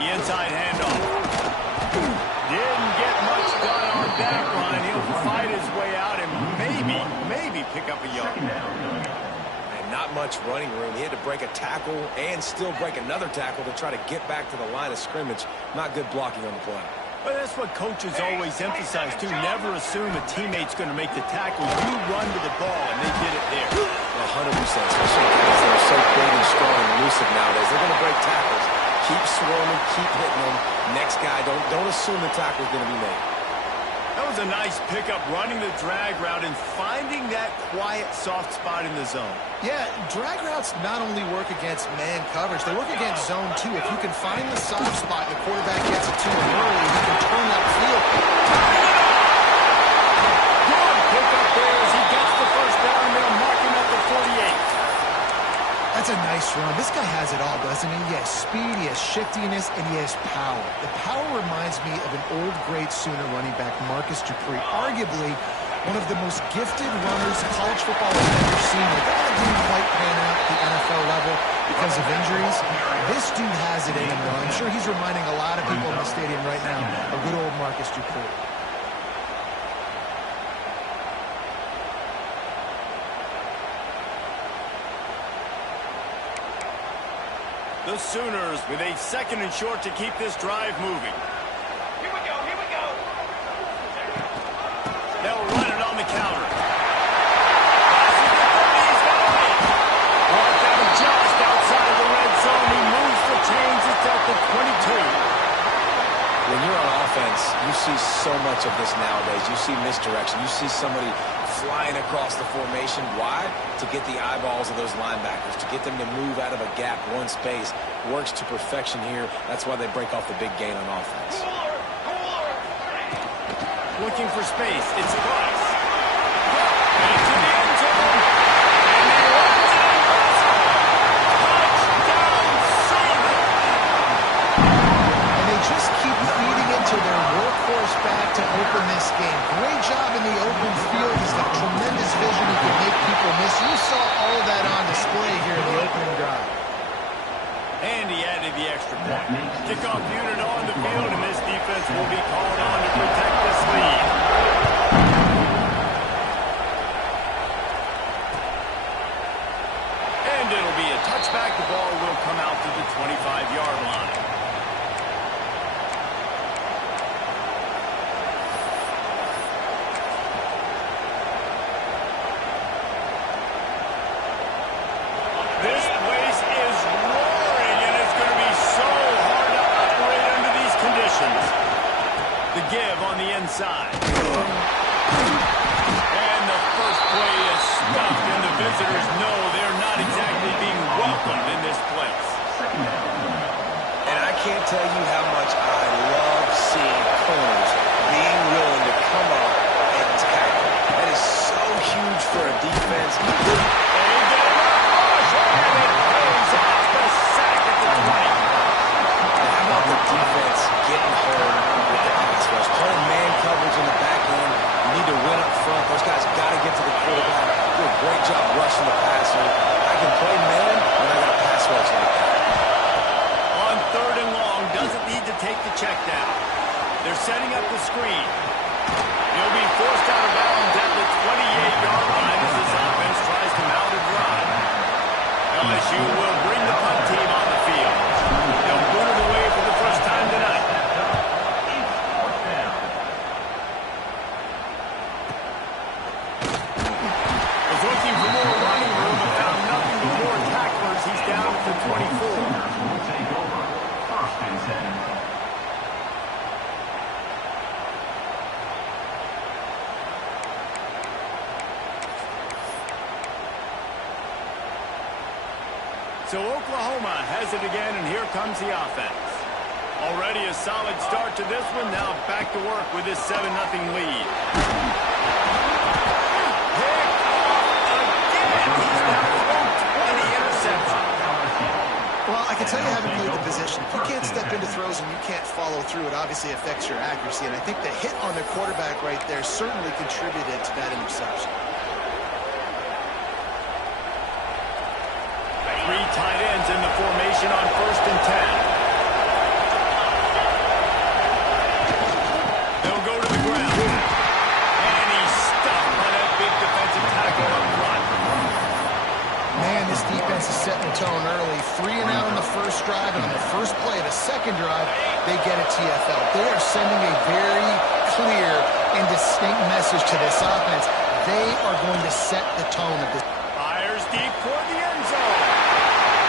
The inside handoff. Didn't get much done on that run. He'll fight his way out and maybe pick up a yard. And not much running room. He had to break a tackle and still break another tackle to try to get back to the line of scrimmage. Not good blocking on the play. But that's what coaches always emphasize, too. Never assume a teammate's going to make the tackle. You run to the ball, and they did it there. 100%. Especially guys that are so big and strong and elusive nowadays. They're going to break tackles. Keep swarming, keep hitting them. Next guy, don't assume the tackle's going to be made. That was a nice pickup, running the drag route and finding that quiet, soft spot in the zone. Yeah, drag routes not only work against man coverage, they work against zone too. If you can find the soft spot and the quarterback gets it to him early, he can turn that field. Good pickup there as he gets the first down. They'll mark him at the 48. That's a nice run. This guy has it all, doesn't he? He has speed, he has shiftiness, and he has power. The power reminds me of an old great Sooner running back, Marcus Dupree, arguably one of the most gifted runners college football has ever seen. The guy that didn't quite pan out at the NFL level because of injuries. This dude has it in him, though. I'm sure he's reminding a lot of people in the stadium right now of good old Marcus Dupree. The Sooners with a second and short to keep this drive moving. Here we go. They'll run it on the counter. Brought down just outside the red zone. He moves the chains. It's at the 22. When you're on offense, you see so much of this nowadays. You see misdirection. You see somebody flying across the formation. Why? To get the eyeballs of those linebackers, to get them to move out of a gap, one space. Works to perfection here. That's why they break off the big gain on offense. Looking for space. It's Price. Into the end zone. And he runs it across. Touchdown, Sooners. And they just keep feeding into their workhorse back to open this game. Great job in the open field. He's got tremendous vision. He can make people miss. You saw all of that on display here in the opening drive. And he added the extra point. Kickoff unit on the field, and this defense will be called on to protect this lead. And it'll be a touchback. The ball will come out to the 25-yard line. This place is roaring, and it's going to be so hard to operate under these conditions. The give on the inside. And the first play is stuffed, and the visitors know they're not exactly being welcomed in this place. And I can't tell you how much I love seeing corners being willing to come up and tackle. That is so huge for a defense. Defense getting home with the pass rush. Playing man coverage in the back end. You need to win up front. Those guys got to get to the quarterback. Do a great job rushing the passer. I can play man when I got a pass rush like that. On third and long, doesn't need to take the check down. They're setting up the screen. He'll be forced out of bounds at the 28-yard line as his offense tries to mount a drive. LSU will bring the punt team on the field. They'll boot it away for the first time tonight. Was looking for more running room but found nothing but more tacklers. He's down at the 24. Will take over. First and 10. So Oklahoma has it again, and here comes the offense. Already a solid start to this one. Now back to work with this 7-0 lead. Picked off again. He's now thrown 20 interceptions. Well, I can tell you haven't played the position. If you can't step into throws and you can't follow through, it obviously affects your accuracy. And I think the hit on the quarterback right there certainly contributed to that interception. Three tight ends in the formation on 1st and 10. second drive, they get a TFL. They are sending a very clear and distinct message to this offense. They are going to set the tone of this. Fires deep toward the end zone.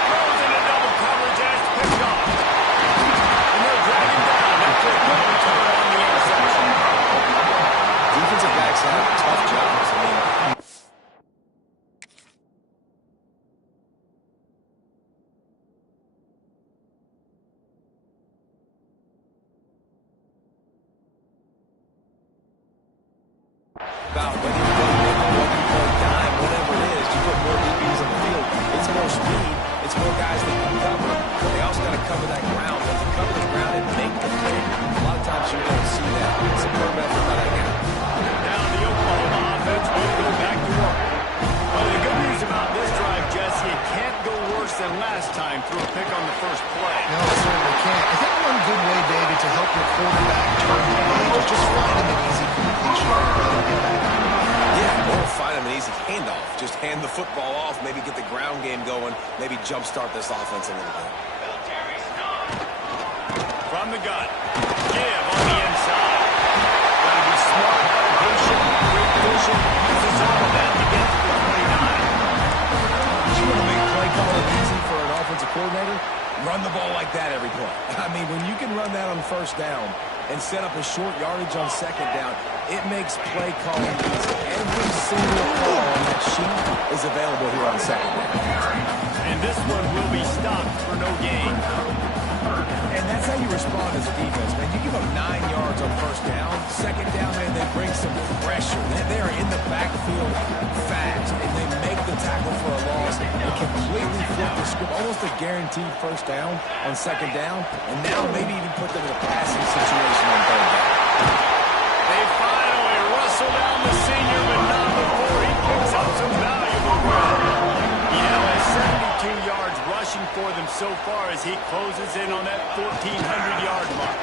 Throws into double coverage and it's picked off. And they'll drag him down after a good return on the interception. Defensive backs have tough jobs. I mean, about whether you play nickel, whether you play dime, whatever it is, you put more DBs on the field. It's more speed. It's more guys that can cover. But they also got to cover that ground. But to cover the ground and make the play, a lot of times you don't see that. Superb effort by that guy. Now the Oklahoma offense will go back to work. Well, the good news about this drive, Jesse, it can't go worse than last time through a pick on the first play. No, it certainly can't. I think one good way, David, to help your quarterback turn the page is just find him an easy completion and let him get back. Yeah, or find him an easy handoff. Just hand the football off, maybe get the ground game going, maybe jumpstart this offense a little bit. From the gun. Give on the inside. Got to be smart, patient, great vision. Uses all of that to get to the 29. You want to make play calling easy for an offensive coordinator? Run the ball like that every play. I mean, when you can run that on first down and set up a short yardage on second down, it makes play calling easy. Every single call on that sheet is available here on second down. And this one will be stopped for no gain. And that's how you respond as a defense, man. You give up 9 yards on first down. Second down, man, they bring some pressure. They are in the backfield fast, and they make the tackle for a loss and completely flip the script. Almost a guaranteed first down on second down, and now maybe even put them in a passing situation on third down. They finally rustle down the senior, but not before he picks up some valuable ground. He now has 72 yards rushing for them so far as he closes in on that 1,400-yard mark.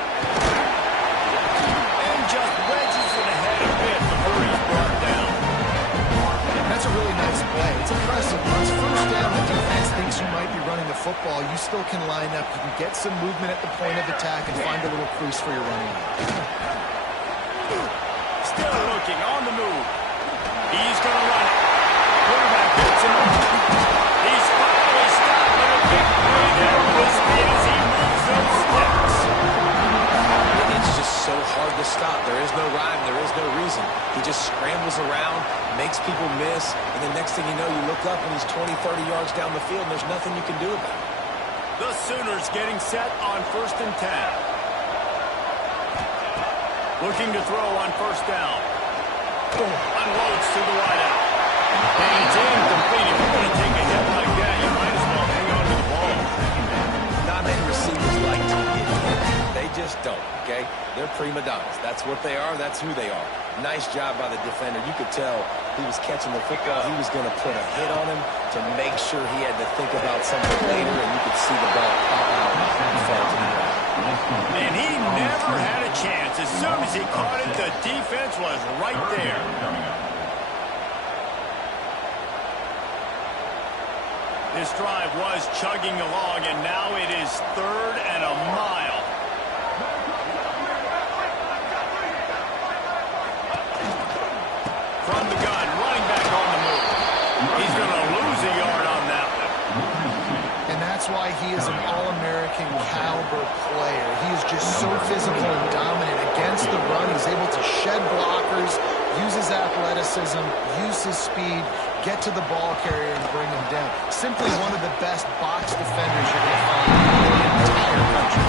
And just wedges it ahead a bit before he's brought down. That's a really nice play. It's impressive. Once first down, the defense thinks you might be running the football. You still can line up. You can get some movement at the point of attack and find a little crease for your running back. Still looking on the move. He's going to run it. Quarterback hits him. He's finally stopped with a big play there with his speed as he moves those steps. It's just so hard to stop. There is no rhyme. There is no reason. He just scrambles around, makes people miss, and the next thing you know, you look up and he's 20, 30 yards down the field, and there's nothing you can do about it. The Sooners getting set on 1st and 10. Looking to throw on first down. Unloads to the wideout. And it's incomplete. If you're going to take a hit like that, you might as well hang on to the ball. Not many receivers like to get hit. They just don't, okay? They're prima donnas. That's what they are. That's who they are. Nice job by the defender. You could tell he was catching the football. He was going to put a hit on him to make sure he had to think about something later, and you could see the ball pop out and fall to the ground. And he never had a chance. As soon as he caught it, the defense was right there. This drive was chugging along, and now it is 3rd and a mile. From the gun, running back on the move. He's going to lose a yard on that one. And that's why he is an All-American caliber player. He is just so physical and dominant against the run. He's able to shed blockers, use his athleticism, use his speed, get to the ball carrier and bring him down. Simply one of the best box defenders you're going to find in the entire country.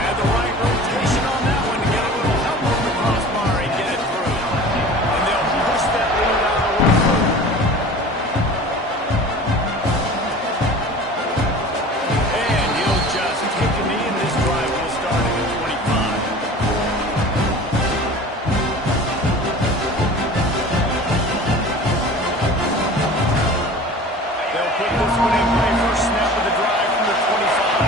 Had the right rotation on that one to get a little help from the crossbar and get it through. And they'll push that lead out a little further. And he'll just take a knee, and this drive will start at the 25. They'll put this one in play. First snap of the drive from the 25.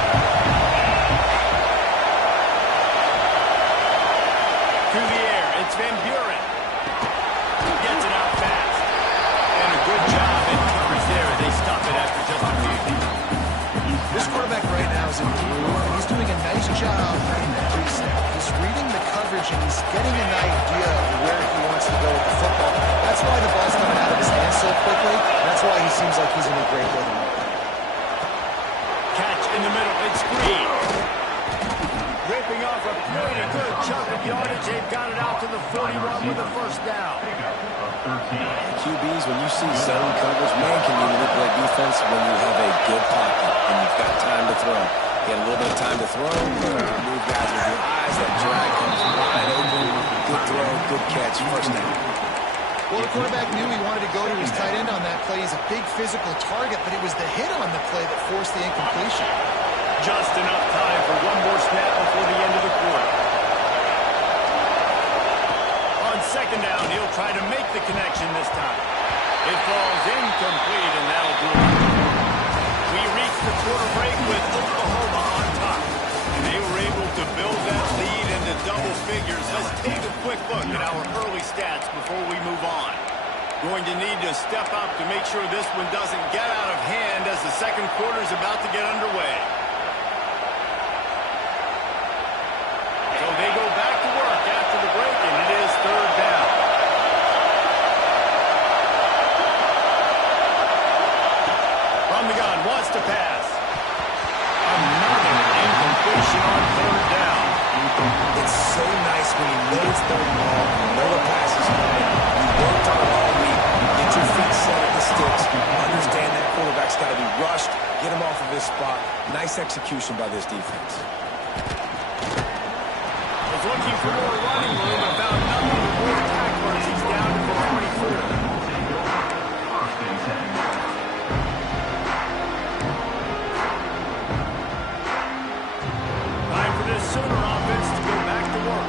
job in that pre-snap. He's reading the coverage and he's getting an idea of where he wants to go with the football. That's why the ball's coming out of his hands so quickly. That's why he seems like he's in a great rhythm. Catch in the middle. It's Green. Ripping off a pretty good chunk of yardage. They've got it out to the 41 with a first down. QBs, when you see zone coverage, man, can you manipulate defense when you have a good pocket and you've got time to throw. You get a little bit of time to throw, move guys with your eyes, that drag comes wide open, good throw, good catch, first down. Well, the quarterback knew he wanted to go to his tight end on that play. He's a big physical target, but it was the hit on the play that forced the incompletion. Just enough time for one more snap before the end of the quarter. On second down, he'll try to make the connection this time. It falls incomplete, and that'll do it. We reached the quarter break with Oklahoma on top, and they were able to build that lead into double figures. Let's take a quick look at our early stats before we move on. Going to need to step up to make sure this one doesn't get out of hand as the second quarter is about to get underway. So they go back to work after the break, and it is third down. From the gun, wants to pass. Another incompletion on third down. It's so nice when you know it's third and long, you know the pass is coming, you worked on it all week, get your feet set at the sticks, understand that quarterback's got to be rushed, get him off of his spot. Nice execution by this defense. Was looking for more running room and found nothing but more tacklers. He's down to the 24. Time for this Sooner offense to go back to work.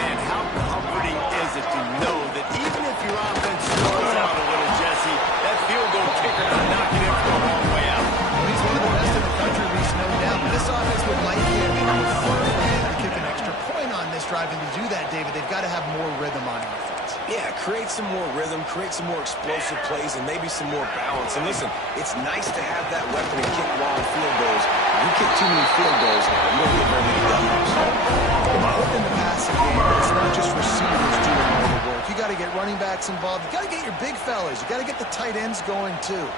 Man, how comforting is it to know that even if your offense stalls out a little, Jesse, that field goal kicker not knocking it from the wrong way out. Well, he's one of the best in the country, Reese, no doubt. This offense would like him to kick an extra point on this drive, and to do that, David, they've got to have more rhythm on offense. Yeah, create some more rhythm, create some more explosive plays, and maybe some more balance. And listen, it's nice to have that weapon and kick long field goals. If you kick too many field goals, you don't get very many W's. Important in the passing game, but it's not just receivers doing all the work. You got to get running backs involved. You got to get your big fellas. You got to get the tight ends going, too.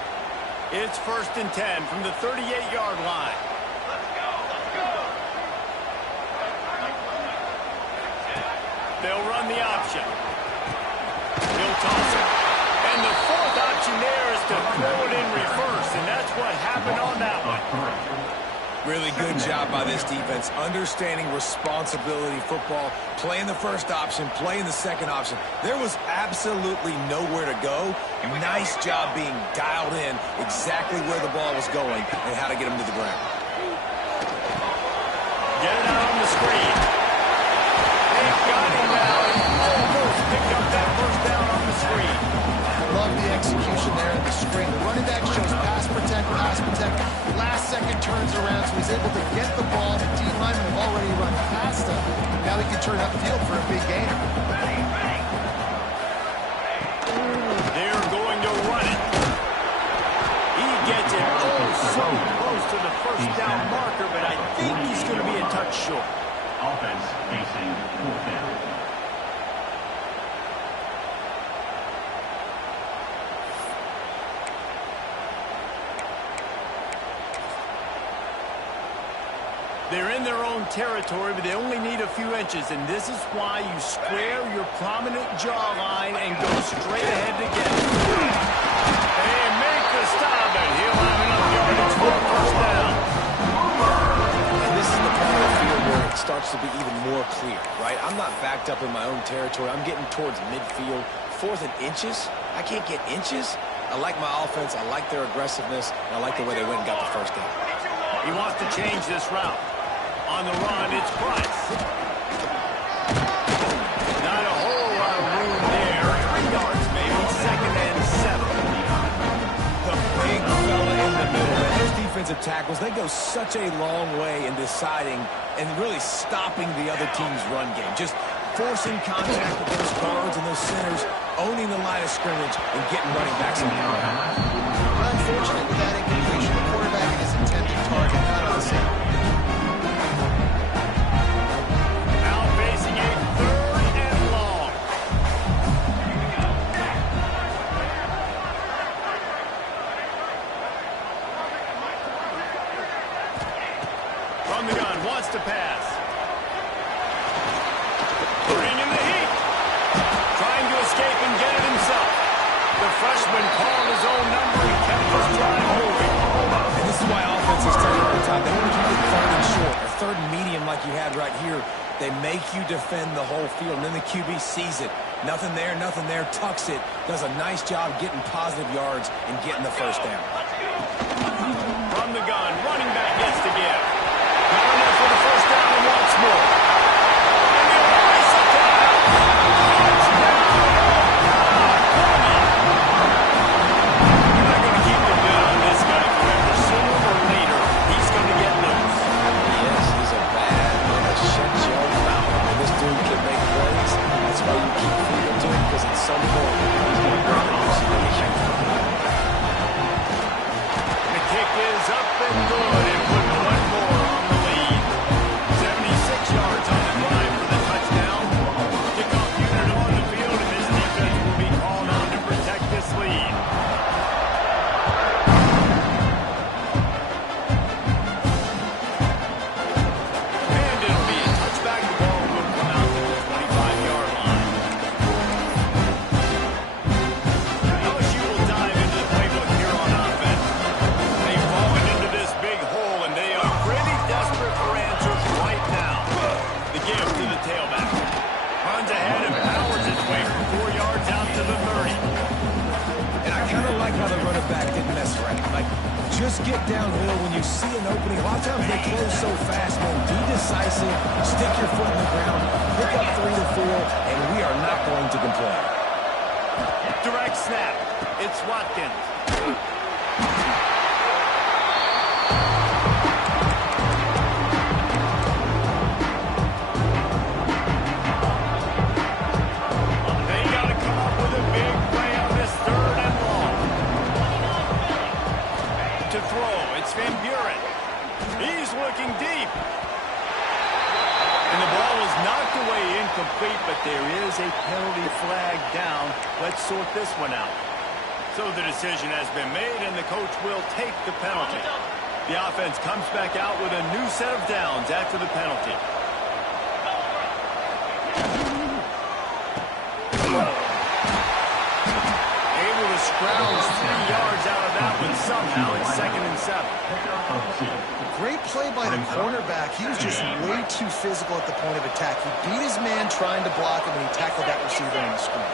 It's first and 10 from the 38-yard line. They'll run the option. He'll toss it. And the fourth option there is to throw it in reverse, and that's what happened on that one. Really good job by this defense, understanding responsibility football, playing the first option, playing the second option. There was absolutely nowhere to go. Nice job being dialed in exactly where the ball was going and how to get him to the ground. Get it out on the screen. They've got him now. He almost picked up that first down on the screen. Love the execution there in the screen. The running back shows pass protect, pass protect. Last second turns around, so he's able to get the ball. The D linemen have already run past him. Now he can turn upfield for a big gain. They're going to run it. He gets it so close to the first down marker, but I think he's going to be a touch short. Offense facing fourth down. They're in their own territory, but they only need a few inches, and this is why you square your prominent jawline and go straight ahead to get it. They make the stop, and he'll have enough yardage for a first down. And this is the part of the field where it starts to be even more clear, right? I'm not backed up in my own territory. I'm getting towards midfield. Fourth and inches? I can't get inches? I like my offense. I like their aggressiveness. And I like the way they went and got the first down. He wants to change this route. On the run, it's Price. Not a whole lot of room there. 3 yards, maybe. Second and 7. The big fella in the middle. And those defensive tackles, they go such a long way in deciding and really stopping the other team's run game. Just forcing contact with those guards and those centers, owning the line of scrimmage, and getting running backs in the yard. Well, unfortunately, with that incompletion, the quarterback and his intended target not on the same. wants to pass. Bringing the heat. Trying to escape and get it himself. The freshman called his own number and kept his drive moving. And this is why offenses tell you all the time, they want to keep it third and short, or third and medium like you had right here. They make you defend the whole field, and then the QB sees it. Nothing there, tucks it, does a nice job getting positive yards and getting the first down. From the gun, running back gets to give. Not enough for the first down and once more. And they'll race it down. Touchdown, Oklahoma. You're not going to keep a bid on this guy forever. Sooner or later, he's going to get loose. Yes, he's a bad and a shut your mouth. And this dude can make plays. That's why you keep feeding to him, because at some point, he's going to break it loose. He's going to shoot. The kick is up and good and put one more on the lead. 76 yards on the drive for the touchdown. Kickoff unit on the field, and this defense will be called on to protect this lead. And it'll be a touchback. The ball will come out to the 25-yard line. LSU will dive into the playbook here on offense. They've fallen into this big hole, and they are pretty desperate for answers right now. The give to the tailback. Runs ahead and powers his way for 4 yards out to the 30. And I kind of like how the running back didn't mess around. Like, just get downhill when you see an opening. A lot of times they close so fast, man. Be decisive, stick your foot in the ground, pick up 3 to 4, and we are not going to complain. Direct snap. It's Watkins. They got to come up with a big play on this third and long. To throw, it's Van Buren. He's looking deep. And the ball is knocked away incomplete, but there is a penalty flag down. Let's sort this one out. So the decision has been made, and the coach will take the penalty. The offense comes back out with a new set of downs after the penalty. Able to scrounge 3 yards out of that one somehow. It's 2nd and 7. Great play by the cornerback. He was just way too physical at the point of attack. He beat his man trying to block him, and he tackled that receiver on the screen.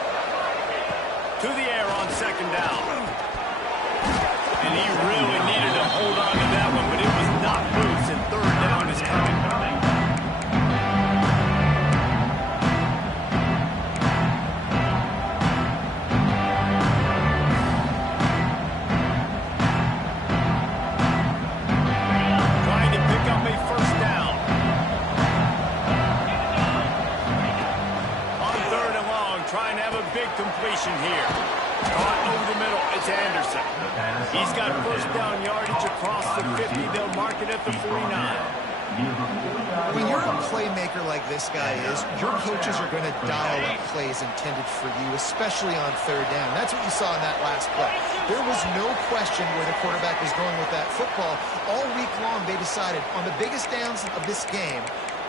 To the air on 2nd down. And he really needed to hold on to that one, but it was not loose, and 3rd down is coming. Trying to pick up a 1st down. On 3rd and long, trying to have a big completion here. Caught over the middle. It's Anderson. He's got 1st down yardage across the 50. They'll mark it at the 49. When you're a playmaker like this guy is, your coaches are going to dial up plays intended for you, especially on 3rd down. That's what you saw in that last play. There was no question where the quarterback was going with that football. All week long, they decided on the biggest downs of this game,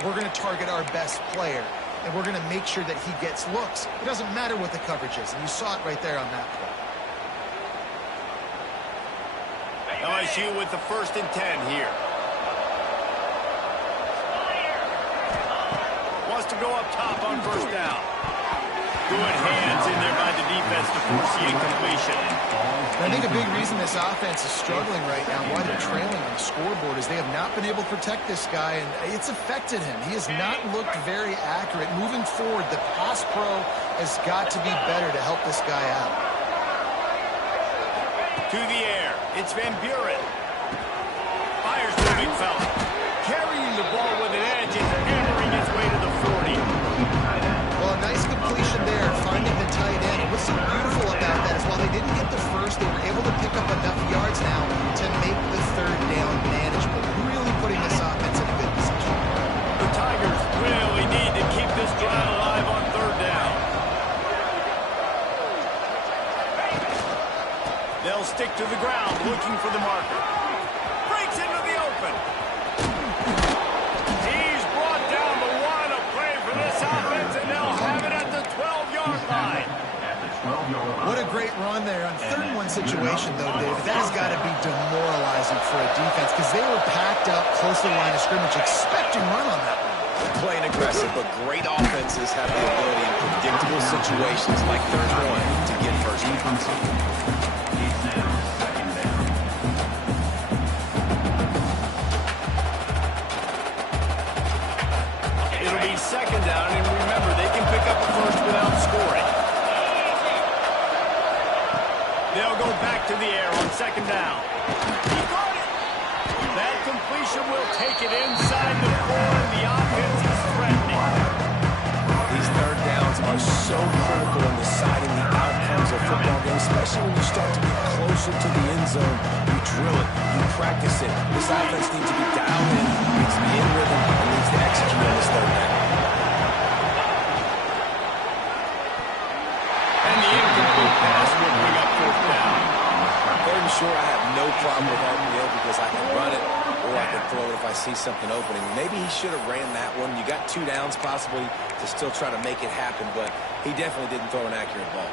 we're going to target our best player, and we're going to make sure that he gets looks. It doesn't matter what the coverage is, and you saw it right there on that play. LSU with the 1st and 10 here. Wants to go up top on 1st down. Good hands in there by the defense to force the incompletion. I think a big reason this offense is struggling right now, why they're trailing on the scoreboard, is they have not been able to protect this guy, and it's affected him. He has not looked very accurate. Moving forward, the pass pro has got to be better to help this guy out. To the air. It's Van Buren. Fires the big fella. Carrying the ball with an edge and hammering his way to the 40. Well, a nice completion there, finding the tight end. And what's so beautiful about that is while they didn't get the first, they were able to pick up enough yards now to make the 3rd down manageable. Really putting this offense in a good position. The Tigers really need to keep this drive alive on 3rd down. They'll stick to the ground looking for the marker. Breaks into the open. He on there. On 3rd-and-1 situation, though, David, that has got to be demoralizing for a defense because they were packed up close to the line of scrimmage, expecting run on that one. Playing aggressive, but great offenses have the ability in predictable situations like 3rd and 1 to get first downs. It'll be 2nd down, and remember, they can pick up a first without scoring. They'll go back to the air on 2nd down. He got it! That completion will take it inside the 4, and the offense is threatening. These 3rd downs are so critical in deciding the outcomes of football games, especially when you start to get closer to the end zone. You drill it, you practice it. This offense needs to be dialed in, needs to be in rhythm, and needs to execute on this 3rd down. And the incomplete pass will bring up 4th down. 3rd and short, I have no problem with RPO because I can run it or I can throw it if I see something opening. Maybe he should have ran that one. You got 2 downs possibly to still try to make it happen, but he definitely didn't throw an accurate ball.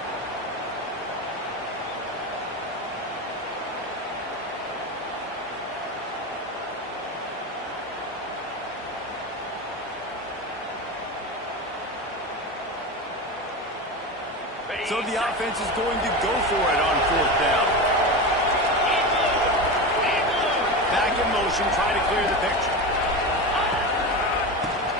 So the offense is going to go for it on 4th down. Back in motion, trying to clear the picture.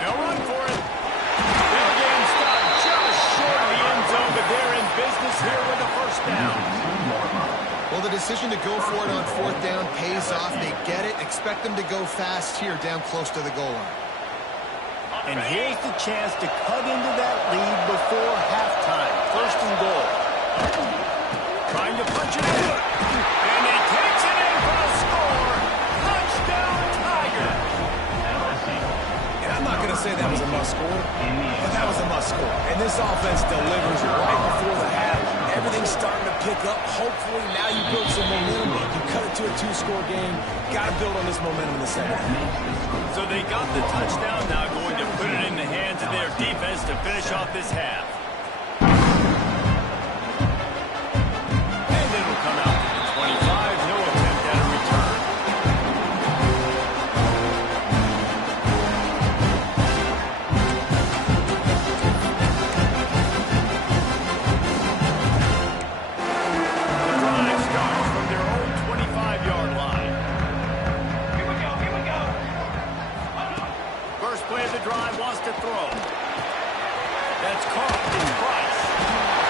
They'll run for it. Their game stopped just short of the end zone, but they're in business here with a 1st down. Well, the decision to go for it on 4th down pays off. They get it. Expect them to go fast here down close to the goal line. And here's the chance to cut into that lead before halftime. 1st and goal. Trying to punch it in. And he takes it in for the score. Touchdown, Tiger. And I'm not going to say that was a must-score, but that was a must-score. And this offense delivers right before the half. Everything's starting to pick up. Hopefully now you build some momentum. You cut it to a 2-score game. Got to build on this momentum in the 2nd half. So they got the touchdown, now going to put it in the hands of their defense to finish off this half. And it'll come out to the 25, no attempt at a return. The drive starts from their own 25-yard line. First play of the drive, wants to throw. That's caught in Price.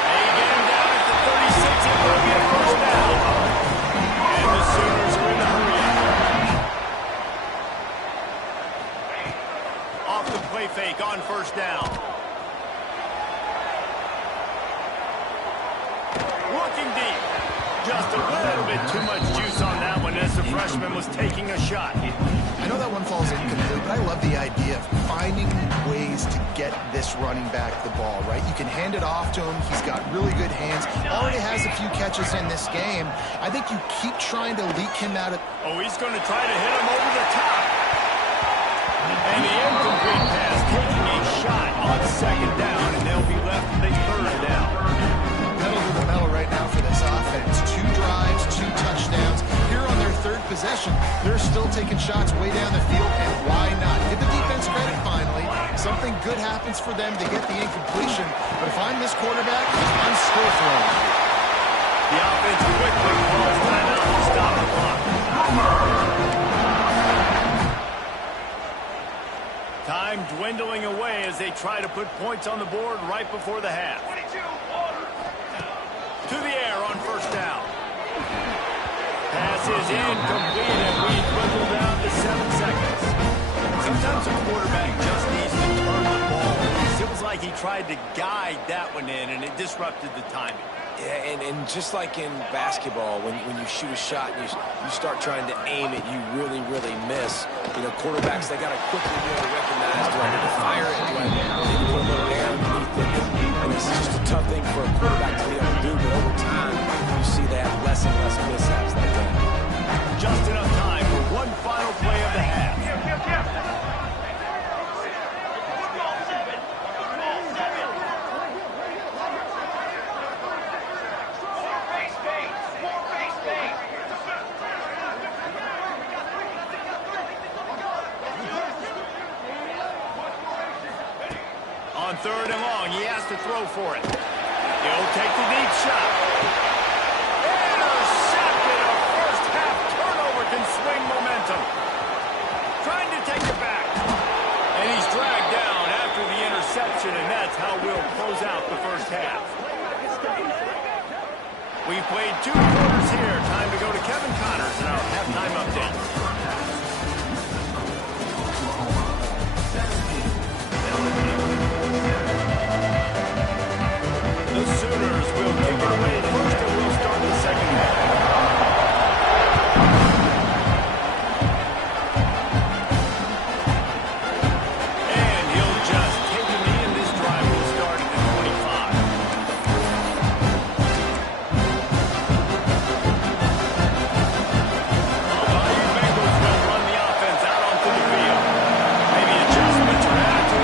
They get him down at the 36. It will be a 1st down. And the Sooners are in the hurry up. Off the play fake on 1st down. Looking deep. Just a little bit too much juice on that one as the freshman was taking a shot. I know that one falls incomplete, but I love the idea of finding ways to get this running back the ball, right? You can hand it off to him. He's got really good hands. Already has a few catches in this game. I think you keep trying to leak him out of... Oh, he's going to try to hit him over the top. And the incomplete pass taking a shot on 2nd down, and they'll be left with a 3rd down. Pedal to the metal right now for this offense. 2 drives, 2 touchdowns. Here on their 3rd possession, they're still taking shots way down the field, and why not? Give the defense credit finally. Something good happens for them to get the incompletion, but if I'm this quarterback, I'm still throwing. The offense quickly calls timeout to stop the clock. Time dwindling away as they try to put points on the board right before the half. To the air on 1st down. Pass is incomplete, and we dwindle down to 7 seconds. Sometimes a quarterback just needs to turn the ball loose. It was like he tried to guide that one in, and it disrupted the timing. Yeah, and just like in basketball, when you shoot a shot and you start trying to aim it, you really, really miss. You know, quarterbacks, they got to quickly be able to recognize, do I need to fire it? Do I need to put a little air underneath it? And it's just a tough thing for a quarterback to be able to do, but over time, you see they have less and less mishaps like that. Just enough time for one final play of the half. On 3rd and long, he has to throw for it. He'll take the deep shot. Intercepted. A first half turnover can swing momentum. Trying to take it back. And he's dragged down after the interception, and that's how we'll close out the first half. We've played 2 quarters here. Time to go to Kevin Connors in our halftime update. The Sooners will kick it away first, and we'll start the second half. And he'll just take a knee, and this drive will start at the 25. Bayou Bengals will run the offense out onto the field. Maybe adjustments or attitude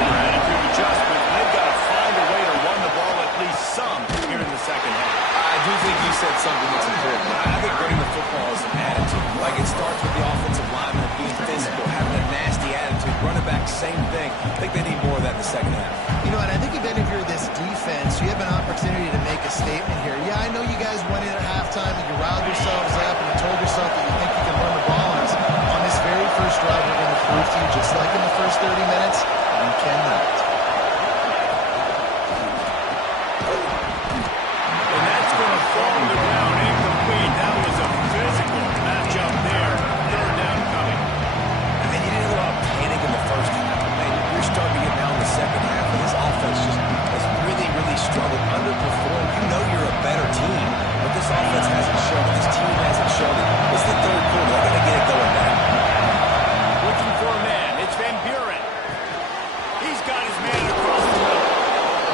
adjustment. They've got to find a way to run the ball at least some here in the second half. I do think you said something that's important. I think running the football is an attitude. Like, it starts with the offensive lineman being physical, having a nasty attitude. Running back, same thing. I think they need more of that in the second half. You know, and I think if any of you are this defense, you have an opportunity to make a statement here. Yeah, I know you guys went in at halftime and you riled yourselves up and you told yourself that you think you can run the ball on us. On this very first drive, we're going to prove to you, just like in the first 30 minutes, you cannot. And that's going to fall to the ground incomplete. That was a physical matchup there. 3rd down coming. And you didn't allow panic in the first half. Man, you're starting to get down in the second half, and this offense just has really, really struggled, underperformed. You know you're a better team, but this offense hasn't shown it. This team hasn't shown it. It's the 3rd quarter. They're going to get it going now. Looking for a man. It's Van Buren. He's got his man across the middle.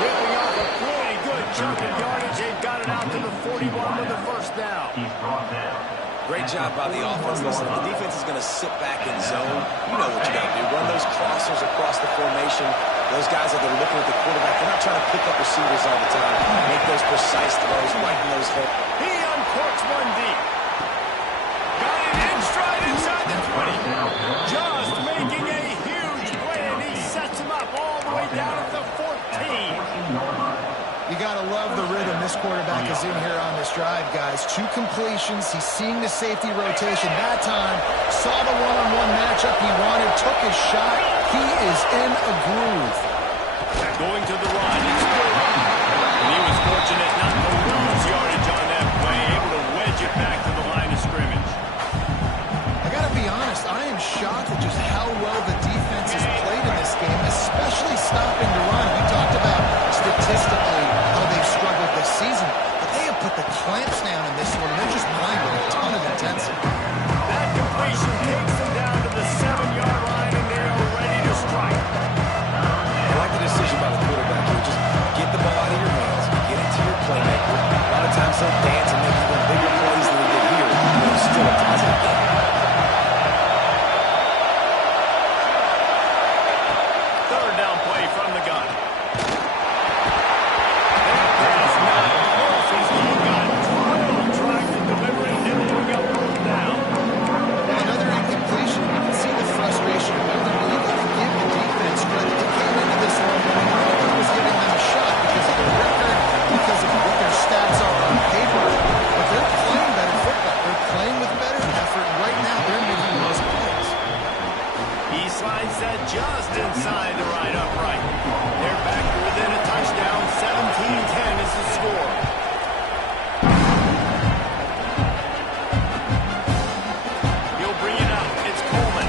Ripping off a pretty good chunk of yardage. They've got it out to the 41 with the first down. He's brought down. Great job by the offense. Listen, if the defense is going to sit back in zone, you know what you got to do. Run those crossers across the formation. Those guys that are looking at the quarterback, they're not trying to pick up receivers all the time. Make those precise throws, right in those holes. He uncorks one deep. Got it in stride inside the 20. Just making a huge play, and he sets him up all the way down at the 14. You got to love the rhythm this quarterback is in here on this drive, guys. 2 completions. He's seeing the safety rotation. That time, saw the one-on-one matchup he wanted, took his shot. He is in a groove. Going to the run. He's still running. And he was fortunate not to lose yardage on that play, able to wedge it back to the line of scrimmage. I got to be honest, I am shocked at just how well the defense has played in this game, especially stopping the run. We talked about statistically how they've struggled this season, but they have put the clamps down in this one, and they're just playing with a ton of intensity. That completion takes them down to the 7-yard line, and they are ready to strike. I like the decision by the quarterback here. Just get the ball out of your hands, get it to your playmaker. A lot of times they'll dance and make even bigger plays than they did here, but it's still a positive game. 3rd down play from the gun. That is not close. He's got drilled trying to deliver it. Didn't bring up 4th down. Well, another incompletion. You can see the frustration building, but you got to give the defense credit. They came into this one knowing nobody was giving them a shot because of their record, because of what their stats are on paper. But they're playing better football. They're playing with better effort. Right now, they're making the most plays. He slides that just inside the right upright. They're back to within a touchdown. 17-10 is the score. He'll bring it up. It's Coleman.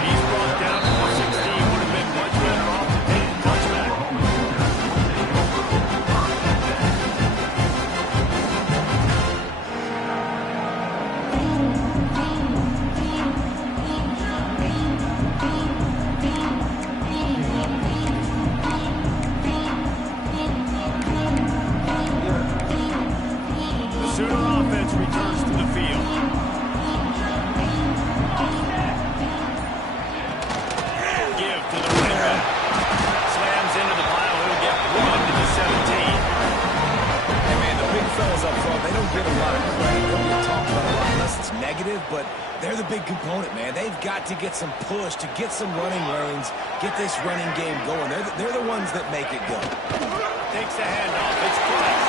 He's brought down to the 16. Would have been much better off to take the touchback. They're the big component, man. They've got to get some push, to get some running lanes, get this running game going. They're the ones that make it go. Takes the handoff. It's close.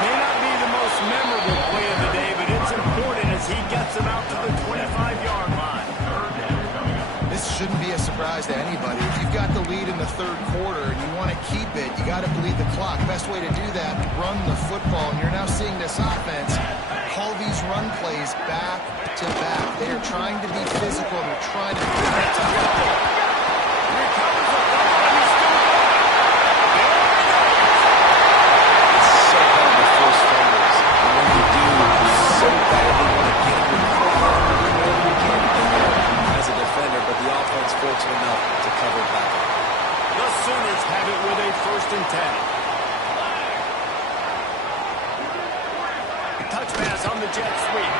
May not be the most memorable play of the day, but it's important as he gets them out to the 25-yard line. This shouldn't be a surprise to anybody. If you've got the lead in the third quarter and you want to keep it, you got to bleed the clock. Best way to do that, run the football. And you're now seeing this offense call these run plays back to back. They are trying to be physical. They're trying to be tough. Fortunate enough to cover it back up. The Sooners have it with a 1st and 10. Touch pass on the jet sweep.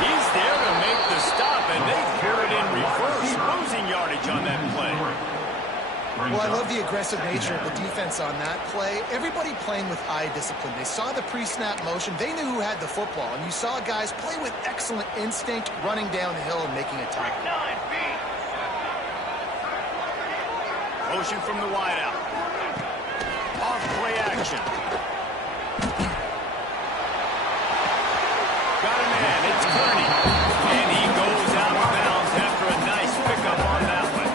He's there to make the stop, and they put it in reverse, losing yardage on that play. Well, I love the aggressive nature of the defense on that play. Everybody playing with eye discipline. They saw the pre-snap motion. They knew who had the football, and you saw guys play with excellent instinct, running downhill and making a tackle. Motion from the wideout. Off play action. Got a man. It's Kearney. And he goes out of bounds after a nice pickup on that one.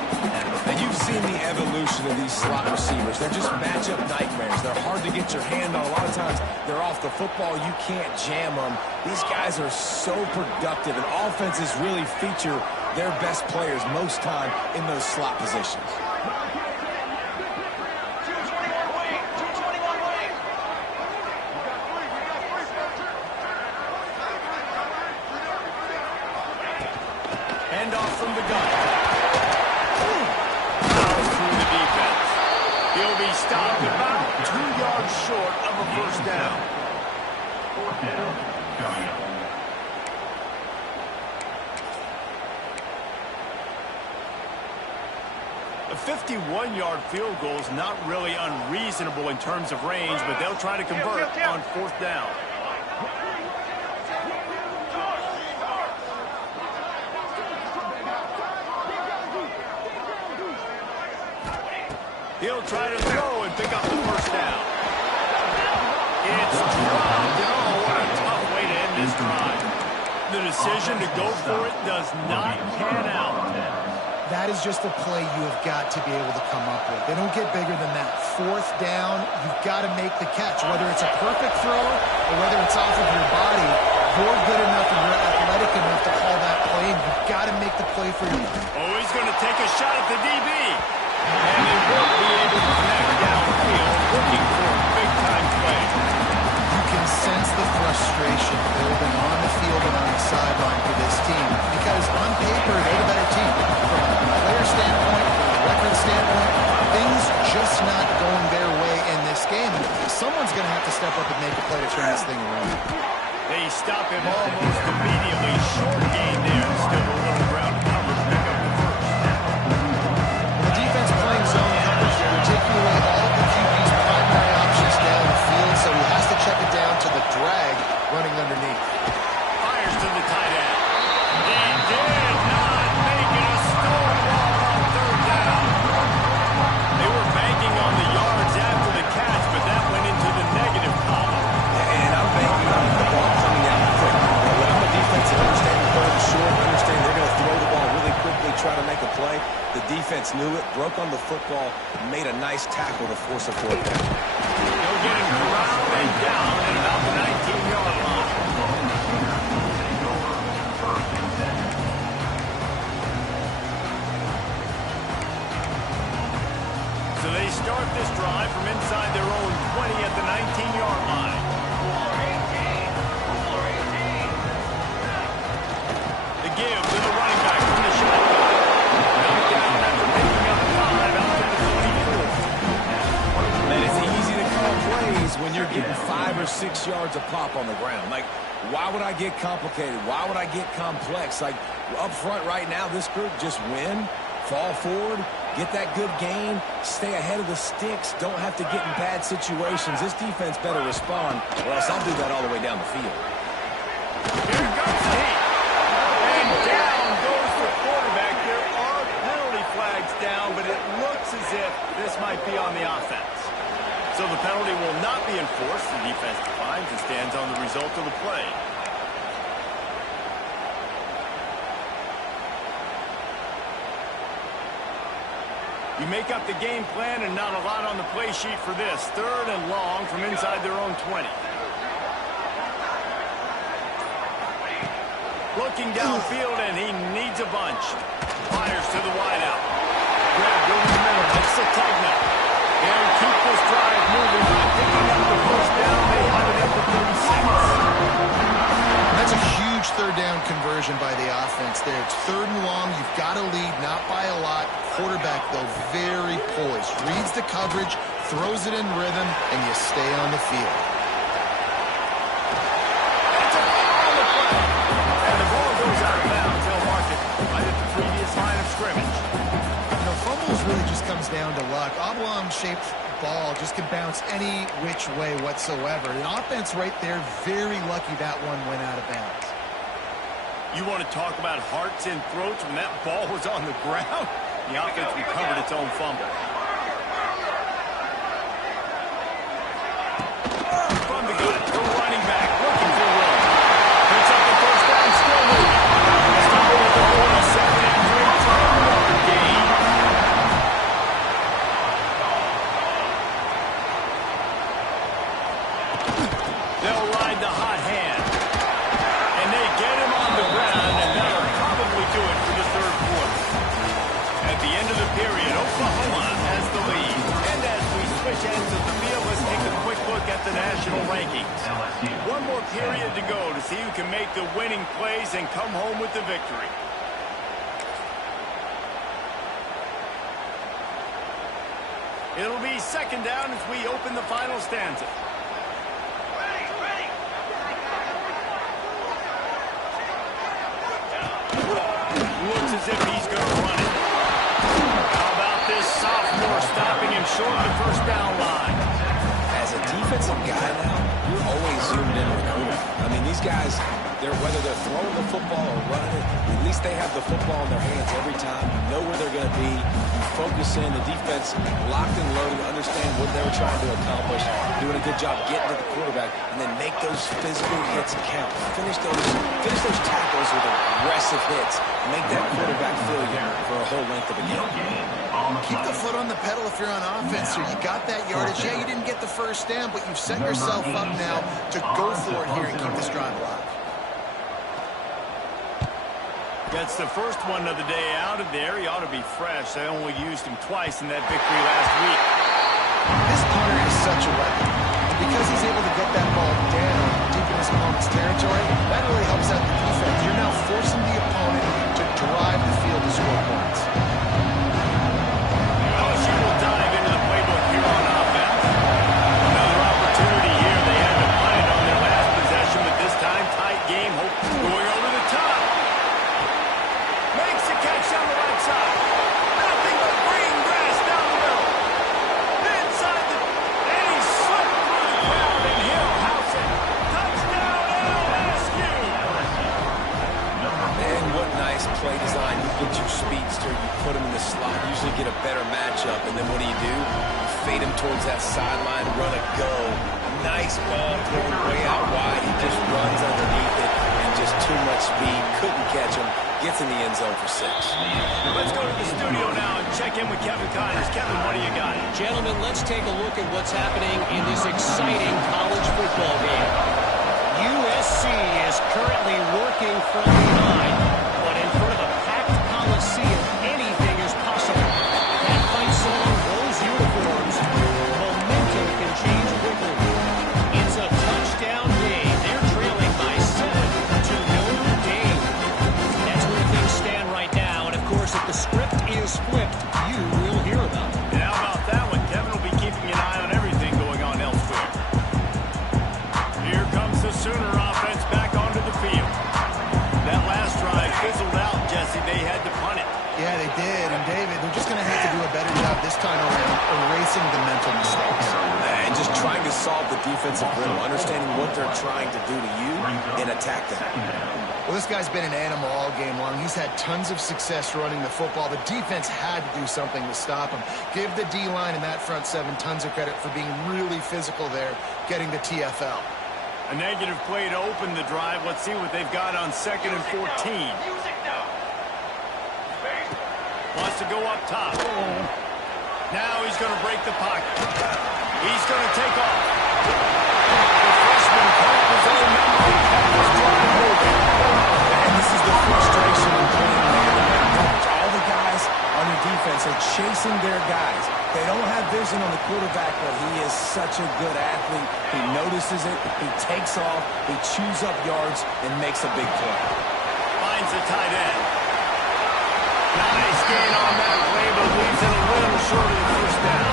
And you've seen the evolution of these slot receivers. They're just matchup nightmares. They're hard to get your hand on. A lot of times they're off the football. You can't jam them. These guys are so productive, and offenses really feature their best players most time in those slot positions. Handoff from the gun. Fouls through the defense. He'll be stopped about 2 yards short of a 1st down. 4th down. A 51-yard field goal is not really unreasonable in terms of range, but they'll try to convert on 4th down. He'll try to throw and pick up the 1st down. It's dropped. Oh, what a tough way to end this drive. The decision to go for it does not pan out. That is just a play you have got to be able to come up with. They don't get bigger than that. 4th down, you've got to make the catch. Whether it's a perfect throw or whether it's off of your body, you're good enough and you're athletic enough to haul that play, and you've got to make the play for you. Oh, he's going to take a shot at the DB. And they won't be able to connect downfield, looking for a big-time play. You can sense the frustration building on the field and on the sideline for this team, because on paper, they're the better team. From a player standpoint, from a record standpoint, things just not going their way in this game. And someone's going to have to step up and make a play to turn this thing around. They stop him almost immediately. Short gain there. Still a little ground cover to pick up the 1st. The defense playing zone coverage, particularly all of the QB's primary options down the field, so he has to check it down to the drag running underneath. Fires to the tight end. He did not make it a stonewall on 3rd down. They were banking on the yards after the catch, but that went into the negative column. And I'm banking on the ball coming out quick. When I'm a defensive, understand the third is short, understand they're going to throw the ball really quickly, try to make a play. The defense knew it, broke on the football, made a nice tackle to force a 4th down. They're getting ground and down at about the 19-yard line. So they start this drive from inside their own 20 at the 19-yard line. The give to the running back from the shotgun. Knocked down after picking up 5 out to the 24. And it's easy to call plays when you're getting 5 or 6 yards a pop on the ground. Like, why would I get complicated? Why would I get complex? Like, up front right now, this group just win, fall forward, get that good gain, stay ahead of the sticks, don't have to get in bad situations. This defense better respond, or else I'll do that all the way down the field. Here comes the So the penalty will not be enforced. The defense defines and stands on the result of the play. You make up the game plan and not a lot on the play sheet for this. 3rd and long from inside their own 20. Looking downfield, and he needs a bunch. Fires to the wideout. Grabbed over the middle. It's Sategna. And keep this drive moving by picking up the first down. They have it after 30 seconds. That's a huge 3rd down conversion by the offense there. It's 3rd and long. You've got to lead, not by a lot. Quarterback, though, very poised. Reads the coverage, throws it in rhythm, and you stay on the field. That's a ball on the play. And the ball goes out of bounds. They'll mark it right at the previous line of scrimmage. You know, fumbles really just comes down to luck. Oblong-shaped ball just can bounce any which way whatsoever. The offense right there, very lucky that one went out of bounds. You want to talk about hearts and throats when that ball was on the ground? The offense recovered its own fumble. From the gun, the running back looking for room. Picks up the first down, still moving. Starting with the 47 after a 10-yard gain. They'll ride the hot hand. And they get him on the ground, and that'll probably do it for the 3rd quarter. At the end of the period, Oklahoma has the lead. And as we switch ends of the field, let's take a quick look at the national rankings. One more period to go to see who can make the winning plays and come home with the victory. It'll be 2nd down as we open the final stanza. Looks as if he's going to run it. How about this sophomore stopping him short of the first down line? As a defensive guy now, you're always zoomed in on the quarterback. I mean, these guys, whether they're throwing the football or running it, at least they have the football in their hands every time. You know where they're going to be. You focus in. The defense locked and loaded, understand what they were trying to accomplish, doing a good job getting to the quarterback, and then make those physical hits count. Finish those tackles with aggressive hits. Make that quarterback feel you for a whole length of a game. Keep the foot on the pedal if you're on offense here. You got that yardage. Yeah, you didn't get the first down, but you've set yourself up now to go for it here and keep this drive alive. Gets the first one of the day out of there. He ought to be fresh. They only used him twice in that victory last week. This punter is such a weapon. And because he's able to get that ball down deep in his opponent's territory, that really helps out the defense. You're now forcing the opponent to drive the field to score points. LSU will dive into the playbook here on offense. Another opportunity here. They had to punt it on their last possession, but this time tight game. Hope going over the top. Makes the catch on the right side. Nothing but green grass down the middle. Inside the... And he slipped through the crowd, and he'll house it. Touchdown, LSU! Man, what nice play design. You get your speedster, you put him in the slot, usually get a better matchup, and then what do? You fade him towards that sideline, run a go. Nice ball thrown way out wide. He just runs underneath it, and just too much speed. Couldn't catch him. Gets in the end zone for 6. Let's go to the studio now and check in with Kevin Connors. Kevin, what do you got? Gentlemen, let's take a look at what's happening in this exciting college football game. USC is currently working from behind, but in front of a packed Coliseum, anything is possible. That fight song, those uniforms, momentum can change quickly. It's a touchdown game. They're trailing by 7 to Notre Dame. That's where things stand right now, and of course, if the script is flipped, you will hear about it. And how about that one? Kevin will be keeping an eye on everything going on elsewhere. Here comes the Sooner offense back onto the field. That last drive fizzled out, Jesse. They had to punt it. Yeah, they did. And, David, they're just going to have to do a better job this time around erasing the mental mistakes. And just trying to solve the defensive riddle, understanding what they're trying to do to you and attack them. Well, this guy's been an animal all game long. He's had tons of success running the football. The defense had to do something to stop him. Give the D-line and that front seven tons of credit for being really physical there, getting the TFL. A negative play to open the drive. Let's see what they've got on 2nd and 14. Wants to go up top. Now he's going to break the pocket. He's going to take off. The freshman caught his own number and kept his drive moving. And this is the frustration of playing man-to-man coverage. All the guys on your defense are chasing their guys. They don't have vision on the quarterback, but he is such a good athlete. He notices it, he takes off, he chews up yards, and makes a big play. Finds the tight end. Nice gain on that play, but leaves it a little short of the first down.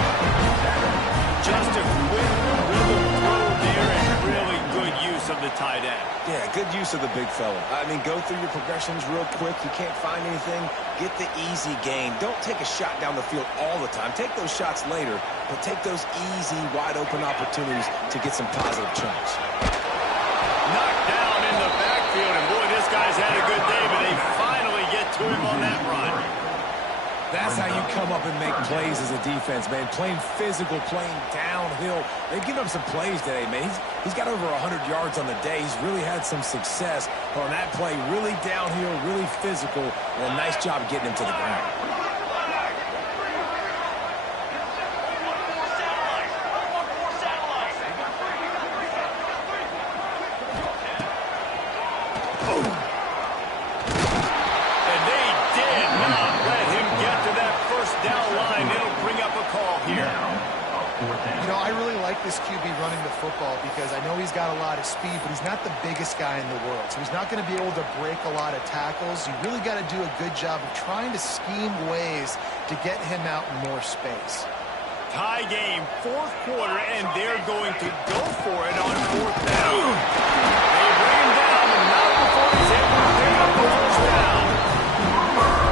Just a quick rhythm throw there and really good use of the tight end. Yeah, good use of the big fella. I mean, go through your progressions real quick. You can't find anything, get the easy gain. Don't take a shot down the field all the time. Take those shots later, but take those easy, wide-open opportunities to get some positive chunks. Knocked down in the backfield, and boy, this guy's had a good day, but they finally get to him on that run. That's how you come up and make plays as a defense, man. Playing physical, playing downhill. They've given up some plays today, man. He's got over 100 yards on the day. He's really had some success on that play. Really downhill, really physical, and a nice job getting him to the ground. This QB running the football because I know he's got a lot of speed, but he's not the biggest guy in the world. So he's not going to be able to break a lot of tackles. You really got to do a good job of trying to scheme ways to get him out in more space. Tie game, 4th quarter, and they're going to go for it on 4th down. They bring him down, and not before he's able to pick up the first down.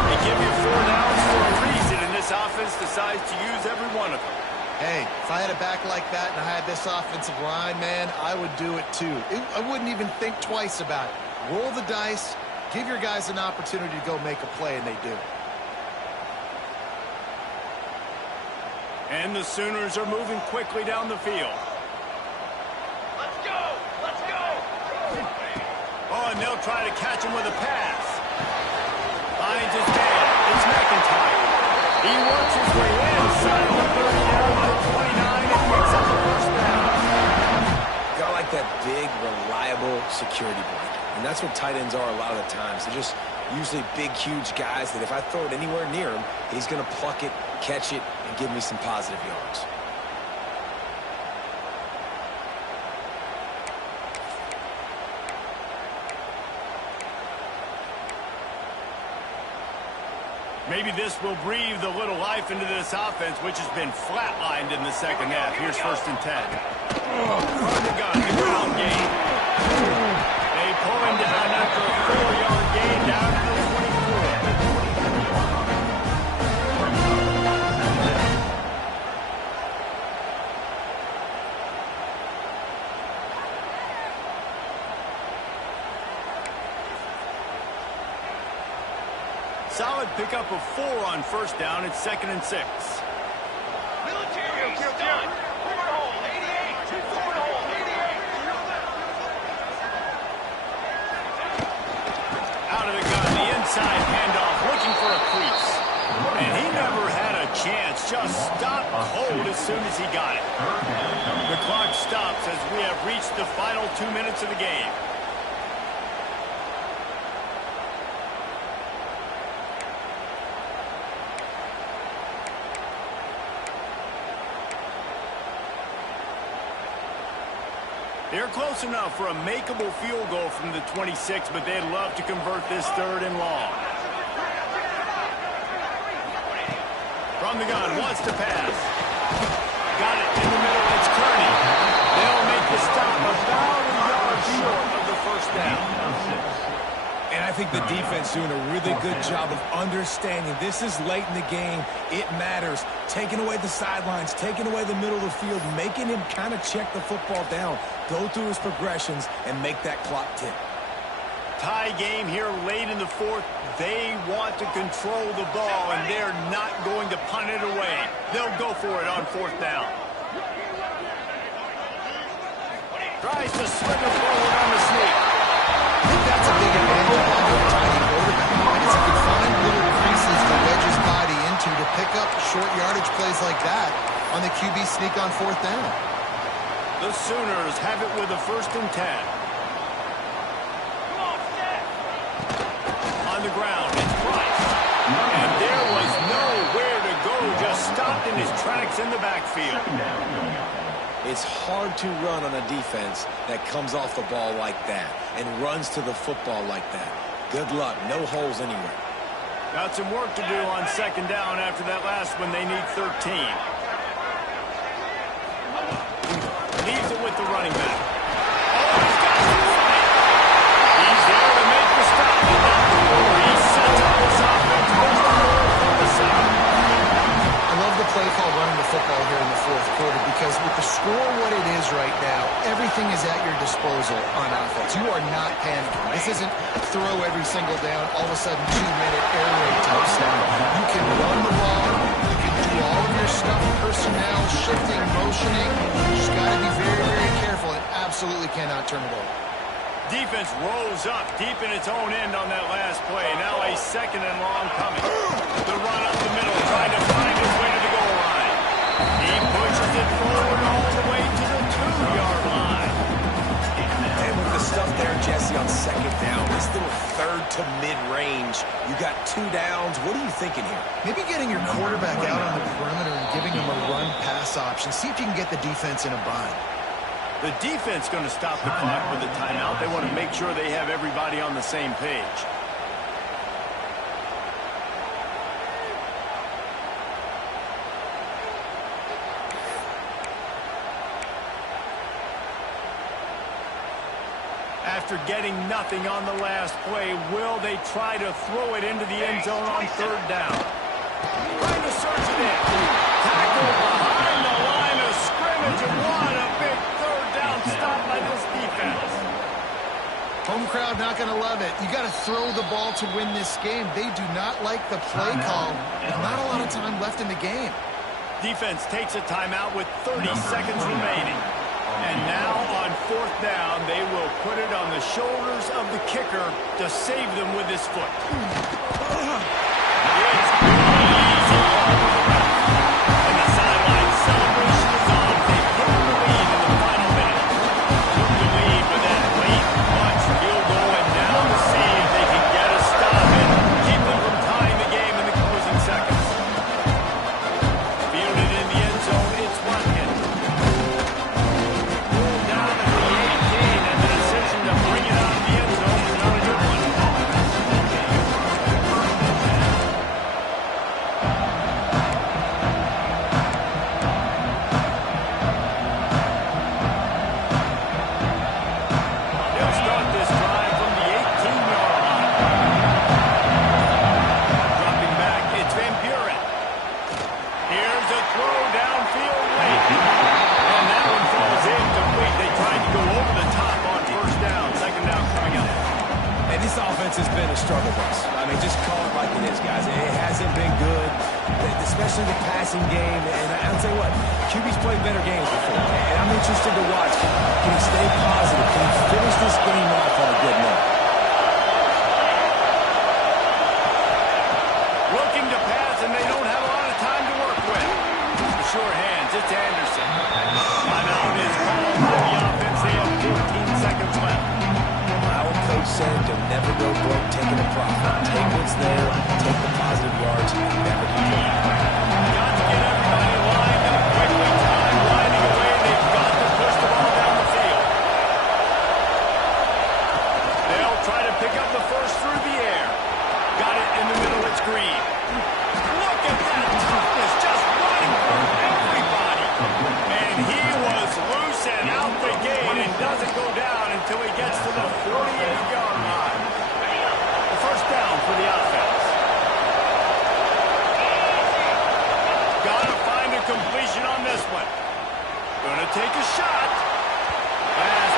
They give you 4 downs for a reason, and this offense decides to use every one of them. Hey, if I had a back like that and I had this offensive line, man, I would do it too. I wouldn't even think twice about it. Roll the dice, give your guys an opportunity to go make a play, and they do. And the Sooners are moving quickly down the field. Let's go! Let's go! Oh, and they'll try to catch him with a pass. Finds his man. It's McIntyre. He works his way inside the 30 down to 29 and picks up the first down. Got like that big, reliable security blanket. And that's what tight ends are a lot of the times. They're just usually big, huge guys that if I throw it anywhere near him, he's going to pluck it, catch it, and give me some positive yards. Maybe this will breathe a little life into this offense, which has been flatlined in the second half. Here's 1st and 10. From the gun, the ground game. They pull him down after a 4-yard gain down to the 24. Solid pickup of 4 on 1st down. It's 2nd and 6. Military done. Forward hole, 88. Forward hole, 88. Out of the gun, the inside handoff, looking for a crease. And he never had a chance. Just stopped cold as soon as he got it. The clock stops as we have reached the final 2 minutes of the game. They're close enough for a makeable field goal from the 26, but they'd love to convert this 3rd and long. From the gun, wants to pass. Got it in the middle, it's Kearney. They'll make the stop about a yard short of the first down. And And I think the defense doing a really good job of understanding this is late in the game. It matters. Taking away the sidelines, taking away the middle of the field, making him kind of check the football down, go through his progressions, and make that clock tick. Tie game here late in the fourth. They want to control the ball, and they're not going to punt it away. They'll go for it on fourth down. Tries to slip it forward on the sneak. I think that's a big advantage of having a tiny quarterback. Is he can find little creases to wedge his body into to pick up short yardage plays like that on the QB sneak on fourth down. The Sooners have it with a 1st and 10. On the ground, it's Price. And there was nowhere to go, just stopped in his tracks in the backfield. It's hard to run on a defense that comes off the ball like that and runs to the football like that. Good luck. No holes anywhere. Got some work to do on 2nd down after that last one. They need 13. Leaves it with the running back. Oh, he's got some fight. He's there to make the stop. And not before he sets up this offense from the side. I love the play call running the football here in the fourth quarter because with the score what it is right now, everything is at your disposal on offense. You are not panicking. This isn't throw every single down, all of a sudden 2-minute air raid type stuff. You can run the ball. You can do all of your stuff, personnel, shifting, motioning. You just got to be very, very careful and absolutely cannot turn it over. Defense rolls up deep in its own end on that last play. Now a 2nd and long coming. The run up the middle, trying to find his way to the goal line. He pushes it forward all the way to the 2-yard line. And with the stuff there, Jesse, on 2nd down, this little 3rd to mid-range, you got 2 downs. What are you thinking here? Maybe getting your quarterback out on the perimeter and giving him a run-pass option. See if you can get the defense in a bind. The defense going to stop the clock with a timeout. They want to make sure they have everybody on the same page. After getting nothing on the last play, will they try to throw it into the end zone on 3rd down? Trying to surge it in. Tackle behind the line of scrimmage, and what a big 3rd down stop by this defense. Home crowd not going to love it. You got to throw the ball to win this game. They do not like the play call with not a lot of time left in the game. Defense takes a timeout with 30 seconds remaining. And now on 4th down, they will put it on the shoulders of the kicker to save them with his foot. It's easy ball for the ref. And the sideline celebration is on. They put the lead in the final minute. Took the lead with that late clutch field goal, and now to see if they can get a stop and keep them from tying the game in the closing seconds. Fielded in the end zone, it's Watkins. Down at the 18, and the decision to bring it out of the end zone was not a good one. They'll start this drive from the 18-yard line. Dropping back, it's Van Buren. Here's a throw downfield late. And that one falls incomplete. They tried to go over the top on 1st down. 2nd down coming up. And this offense has been a struggle bus. I mean, just call it like it is, guys. It hasn't been good, especially the passing game. And I'll tell you what, QB's played better games before. And I'm interested to watch. Can he stay positive? Can he finish this game off on a good note? Looking to pass, and they don't have a lot of time to work with. The sure hands, it's Anderson. Timeout is called by the offense. They have 15 seconds left. Our coach said to never go broke taking a profit. Take what's there, take the positive yards, and never be broke. Got to get everybody lined up quickly. Time winding away. They've got to push the ball down the field. They'll try to pick up the first through the air. Got it in the middle. It's Green. Look at that toughness, just running from everybody. And he was loose and out the gate and doesn't go down until he gets to the 48-yard line. one. Gonna take a shot. Pass